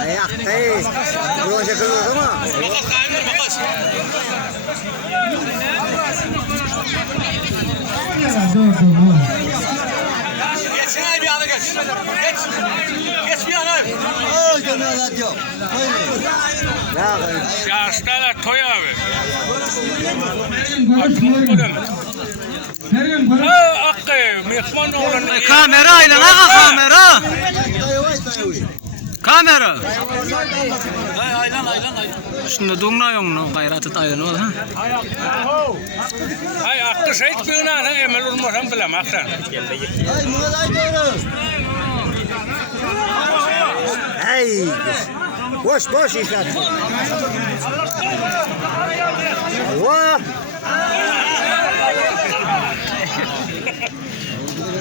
Ayak bulan şekil yok ama. Makas kayındır makas. Geçsin ay bir yana geç. Geç. Geç bir yana. Oy dönüyorlar diyor. Yaşlarla toy abi. Hakkı, mehman oğlan. Kamera aylan ağa kamera. Kamera. Aylan. Şunda doğna yonna gayratı aylan ol ha. Ay hakkı şehit bir ana emel olmasam bilemem aksan. Ay Murat diyorum. Hey. Boş işler. Allah.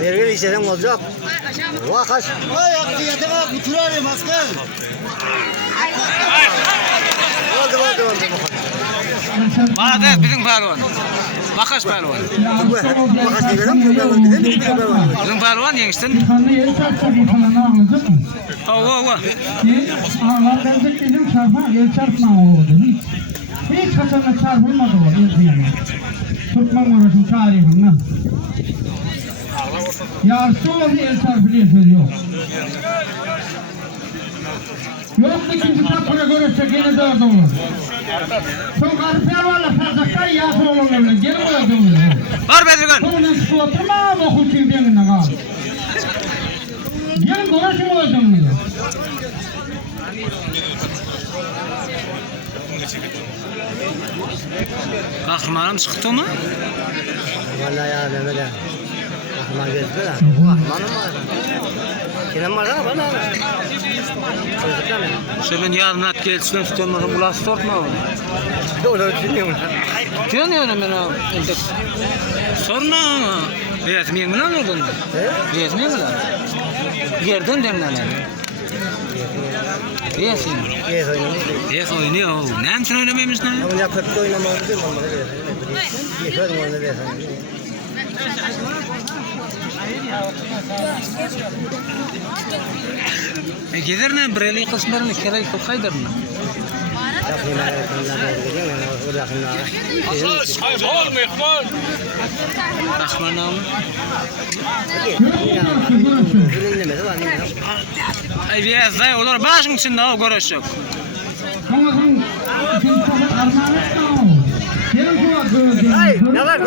Vergil işlem olacak. Allah kaç. Ay aktı yatağa kuturarım asker. Oldu. Bana da bizim pehlivan. Makas pehlivan. Makas diyelim. Bizim pehlivan yengişten. Ova. Ağlardan bizim çarpma, el çarpma oldu. Hiç kaçana çarpılmadı o el diyene. Türkmen uğraşın tarihinden. Yarısı oldu el çarpılıyor söylüyor. Yok ikinci tapına göre çekeni de orada olur. Çok harfiyer varla fazlakta yasır olurlar. Gelin orada olur. Var Bedirgan. Sonra şu oturma okul çiğdemine kal. Gelin uğraşın orada olur. Kahramanım çıktı mı? Vallahi ya Mehmet'e. Kahraman gözüküyor da. Kahramanım var. Kenan var ha bana. Şöyle yarın at gelsin tutanmadan bulası sortma oğlum. O da düşünüyorum. Diyorsun ya ben abi. Sorma ama. Resmiyen mi lan oradan? Resmiyen mi lan? Yerden demlenler. Yesin. Yes oynamış. Yes oynuyor. Ne için oynamaymış lan? Ama ya kötü oynamamız değil mi? Yes oynamayı Gider ne? Bireli kısımlarını kerey kaydır mı? Ay bol mehman. Kahramanım. Ay biraz da olur. Başın içinde o görüşecek. Sonra ikinci tapı armağan etme o. Gelin şu an. Hey, ne var